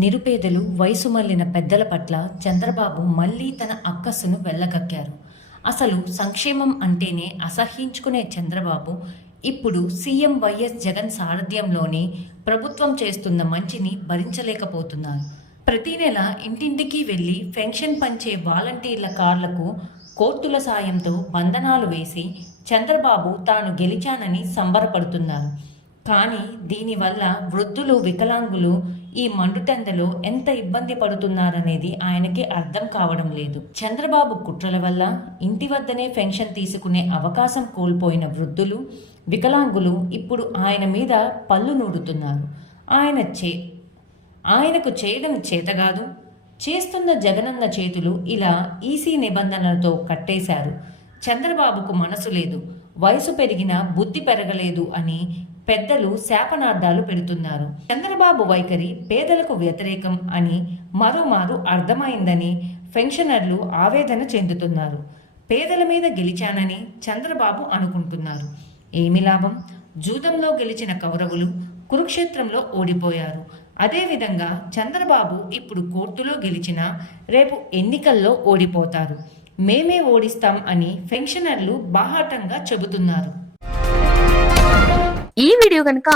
నిరుపేదలు వయసు మళ్ళిన పెద్దల పట్ల చంద్రబాబు మళ్ళీ తన అక్కస్సును వెళ్ళగక్కారు. అసలు సంక్షేమం అంటేనే అసహ్యించుకునే చంద్రబాబు ఇప్పుడు సీఎం వైఎస్ జగన్ సారథ్యంలోనే ప్రభుత్వం చేస్తున్న మంచిని భరించలేకపోతున్నారు. ప్రతి నెల ఇంటింటికి వెళ్ళి పెన్షన్ పంచే వాలంటీర్ల కార్లకు కోర్టుల సాయంతో బంధనాలు వేసి చంద్రబాబు తాను గెలిచానని సంబరపడుతున్నారు. కానీ దీనివల్ల వృద్ధులు వికలాంగులు ఈ మండుటెండలో ఎంత ఇబ్బంది పడుతున్నారనేది ఆయనకి అర్థం కావడం లేదు. చంద్రబాబు కుట్రల వల్ల ఇంటి వద్దనే పెన్షన్ తీసుకునే అవకాశం కోల్పోయిన వృద్ధులు వికలాంగులు ఇప్పుడు ఆయన మీద పళ్ళు నూడుతున్నారు. ఆయన చే ఆయనకు చేయడం చేతగాదు చేస్తున్న జగనన్న చేతులు ఇలా ఈసీ నిబంధనలతో కట్టేశారు. చంద్రబాబుకు మనసు లేదు. వయసు పెరిగినా బుద్ధి పెరగలేదు అని పెద్దలు శాపనార్థాలు పెడుతున్నారు. చంద్రబాబు వైఖరి పేదలకు వ్యతిరేకం అని మరోమారు అర్థమైందని పెన్షనర్లు ఆవేదన చెందుతున్నారు. పేదల మీద గెలిచానని చంద్రబాబు అనుకుంటున్నారు. ఏమి లాభం? జూదంలో గెలిచిన కౌరవులు కురుక్షేత్రంలో ఓడిపోయారు. అదేవిధంగా చంద్రబాబు ఇప్పుడు కోర్టులో గెలిచినా రేపు ఎన్నికల్లో ఓడిపోతారు. మేమే ఓడిస్తాం అని పెన్షనర్లు బాహాటంగా చెబుతున్నారు. ఈ వీడియో కనుక